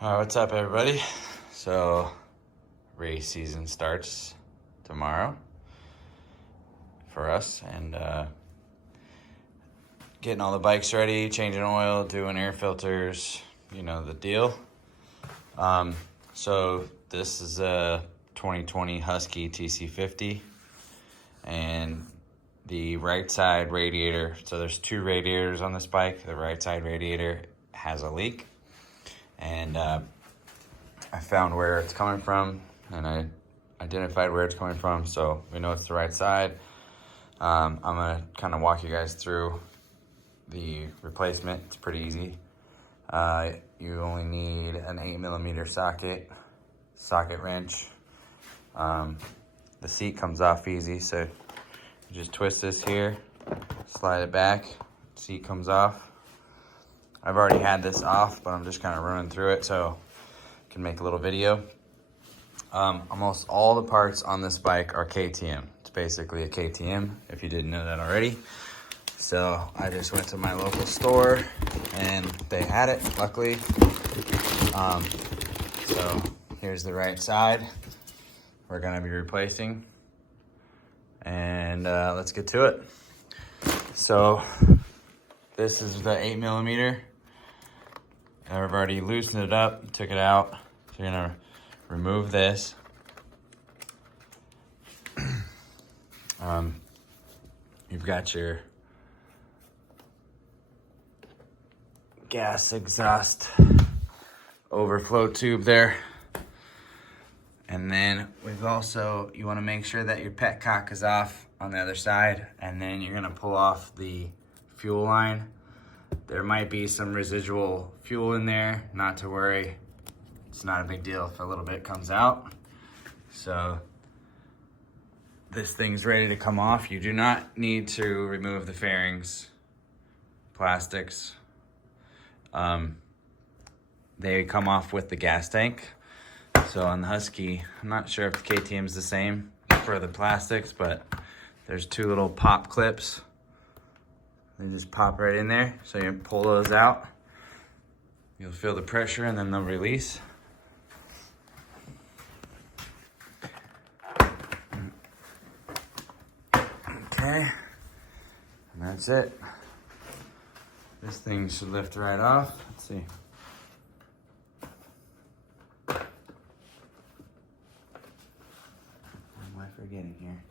All right, what's up, everybody? So, race season starts tomorrow for us, and getting all the bikes ready, changing oil, doing air filters, you know the deal. So this is a 2020 Husky tc50, and the right side radiator, so there's two radiators on this bike. The right side radiator has a leak, and I found where it's coming from, and I identified where it's coming from, so we know it's the right side. I'm gonna kind of walk you guys through the replacement. It's pretty easy. You only need an 8mm socket wrench. The seat comes off easy, so you just twist this here, slide it back, seat comes off. I've already had this off, but I'm just kind of running through it so I can make a little video. Almost all the parts on this bike are KTM. It's basically a KTM, if you didn't know that already. So I just went to my local store and they had it, luckily. So here's the right side we're gonna be replacing. And let's get to it. So this is the 8mm. I've already loosened it up, took it out. So you're gonna remove this. You've got your gas exhaust overflow tube there. And then we've also, you wanna make sure that your petcock is off on the other side, and then you're gonna pull off the fuel line. There might be some residual fuel in there, not to worry. It's not a big deal if a little bit comes out. So this thing's ready to come off. You do not need to remove the fairings, plastics. They come off with the gas tank. So on the Husky, I'm not sure if the KTM is the same for the plastics, but there's two little pop clips. They just pop right in there. So you pull those out. You'll feel the pressure and then they'll release. Okay, and that's it. This thing should lift right off. Let's see. What am I forgetting here?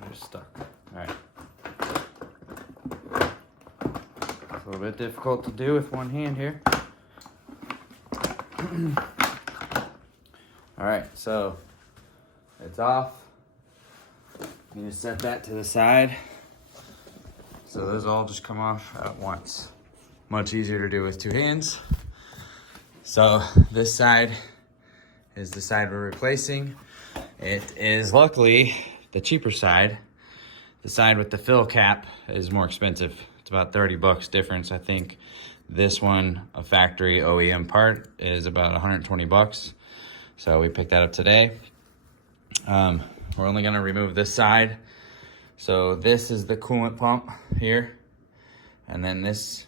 They're stuck. All right. It's a little bit difficult to do with one hand here. All right, so it's off. You need to set that to the side. So those all just come off at once. Much easier to do with two hands. So this side is the side we're replacing. It is luckily the cheaper side. The side with the fill cap is more expensive. It's about 30 bucks difference. I think this one, a factory OEM part, is about 120 bucks. So we picked that up today. We're only gonna remove this side. So this is the coolant pump here. And then this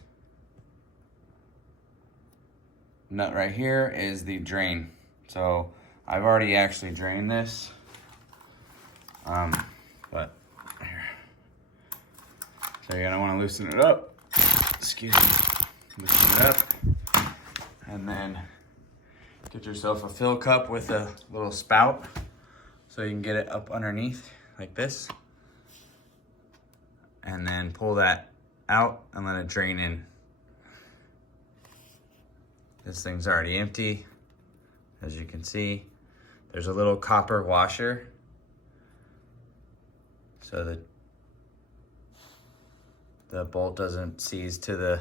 nut right here is the drain. So I've already actually drained this. But here. So you're gonna wanna loosen it up. Excuse me. Loosen it up. And then get yourself a fill cup with a little spout so you can get it up underneath like this. And then pull that out and let it drain in. This thing's already empty. As you can see, there's a little copper washer so that the bolt doesn't seize to the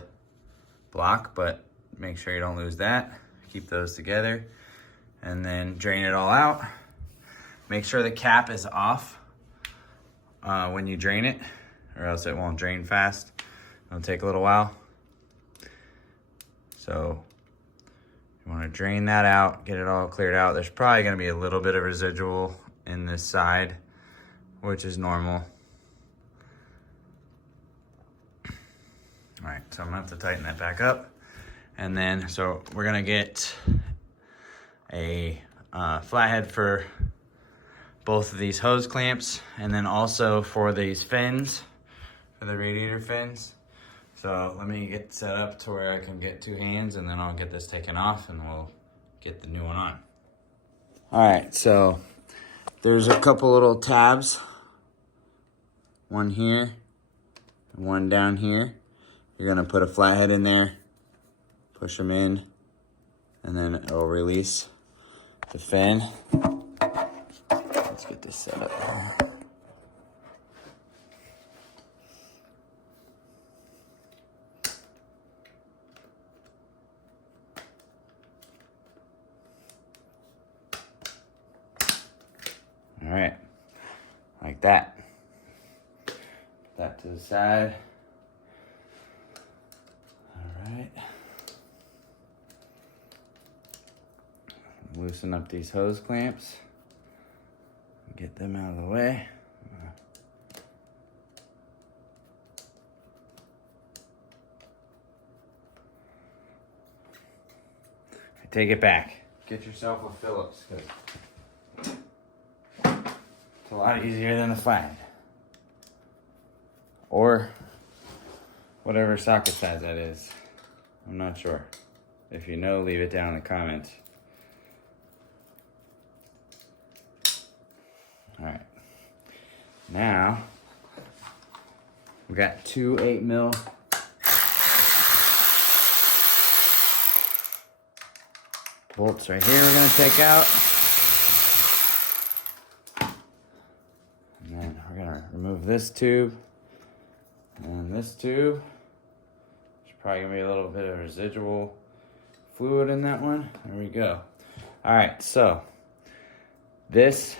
block, but make sure you don't lose that. Keep those together and then drain it all out. Make sure the cap is off when you drain it, or else it won't drain fast. It'll take a little while. So you want to drain that out, get it all cleared out. There's probably going to be a little bit of residual in this side, which is normal. All right, so I'm gonna have to tighten that back up. And then, so we're gonna get a flathead for both of these hose clamps, and then also for these fins, for the radiator fins. So let me get set up to where I can get two hands, and then I'll get this taken off and we'll get the new one on. All right, so there's a couple little tabs. One here, and one down here. You're gonna put a flathead in there, push them in, and then it'll release the fin. Let's get this set up here. All right, like that. Put that to the side. All right. Loosen up these hose clamps. Get them out of the way. I take it back. Get yourself a Phillips, because it's a lot easier than a flathead. Or whatever socket size that is. I'm not sure. If you know, leave it down in the comments. All right. Now, we got two 8mm bolts right here we're gonna take out. And then we're gonna remove this tube and this tube. There's probably gonna be a little bit of residual fluid in that one. There we go. All right, so this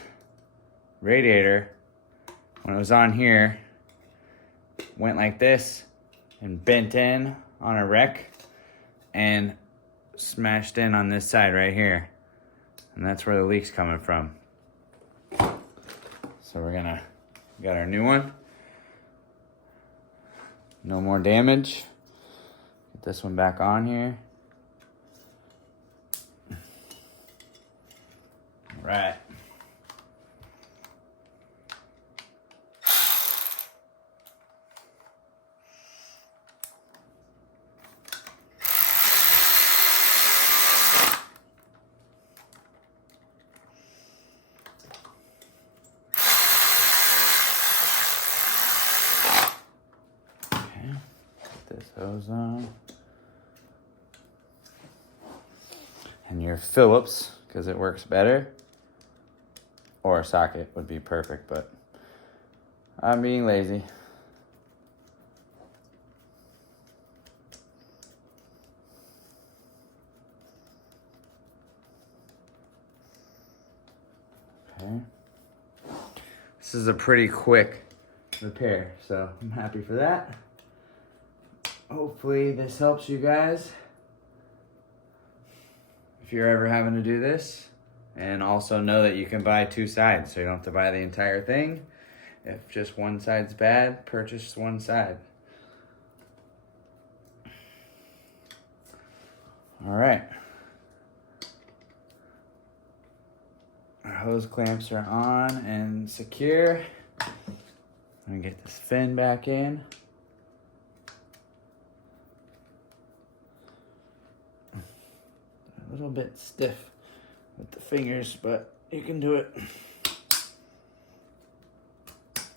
radiator, when it was on here, went like this and bent in on a wreck and smashed in on this side right here. And that's where the leak's coming from. So we got our new one. No more damage. Get this one back on here. All right. This hose on. And your Phillips, because it works better. Or a socket would be perfect, but I'm being lazy. Okay. This is a pretty quick repair, so I'm happy for that. Hopefully this helps you guys if you're ever having to do this. And also know that you can buy two sides, so you don't have to buy the entire thing. If just one side's bad, purchase one side. All right. Our hose clamps are on and secure. I'm gonna get this fin back in. A little bit stiff with the fingers, but you can do it.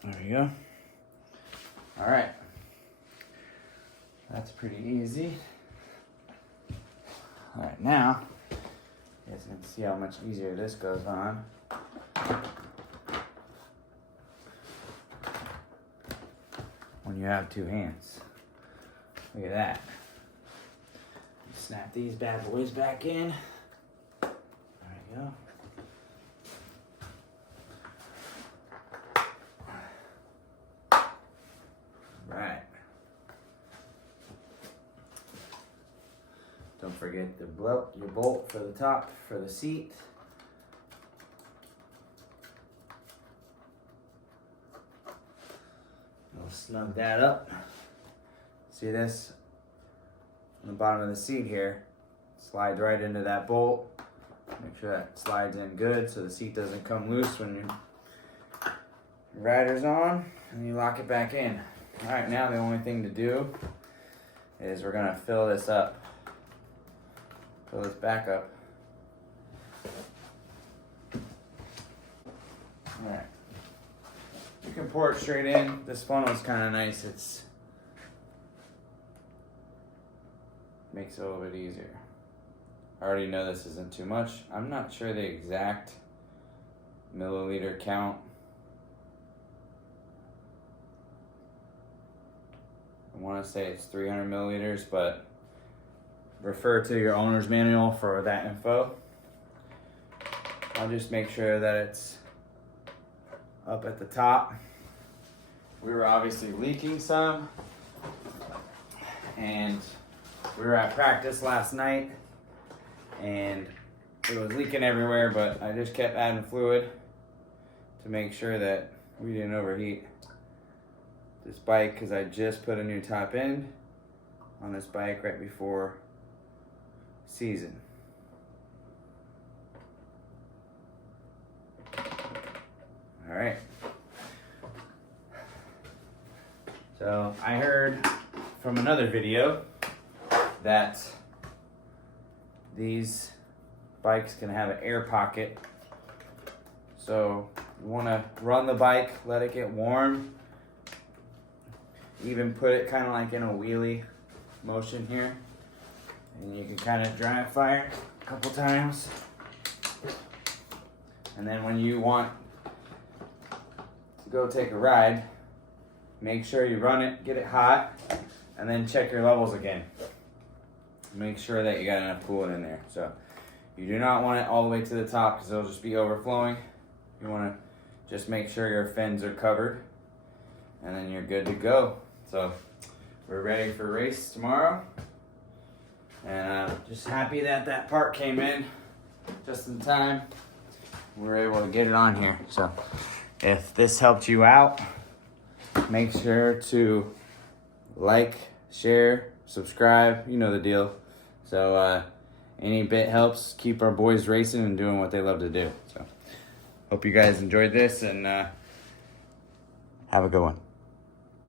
There we go. All right. That's pretty easy. All right, now, you guys can see how much easier this goes on. When you have two hands. Look at that. Snap these bad boys back in. There we go. Right. Don't forget your bolt for the top for the seat. I'll snug that up. See this? on the bottom of the seat here slides right into that bolt. Make sure that slides in good so the seat doesn't come loose when your rider's on, and you lock it back in. All right, now the only thing to do is we're gonna fill this up. Fill this back up. All right. You can pour it straight in. This funnel is kind of nice. It's makes it a little bit easier. I already know this isn't too much. I'm not sure the exact milliliter count. I want to say it's 300 milliliters, but refer to your owner's manual for that info. I'll just make sure that it's up at the top. We were obviously leaking some, and we were at practice last night, and it was leaking everywhere, but I just kept adding fluid to make sure that we didn't overheat this bike, because I just put a new top end on this bike right before season. All right. So I heard from another video that these bikes can have an air pocket. So you want to run the bike, let it get warm, even put it kind of like in a wheelie motion here, and you can kind of dry fire a couple times, and then when you want to go take a ride, make sure you run it, get it hot, and then check your levels again. Make sure that you got enough coolant in there. So you do not want it all the way to the top, because it'll just be overflowing. You want to just make sure your fins are covered, and then you're good to go. So we're ready for race tomorrow, and just happy that that part came in just in time. We were able to get it on here. So if this helped you out, make sure to like, share, subscribe. You know the deal. So any bit helps keep our boys racing and doing what they love to do. So hope you guys enjoyed this, and have a good one.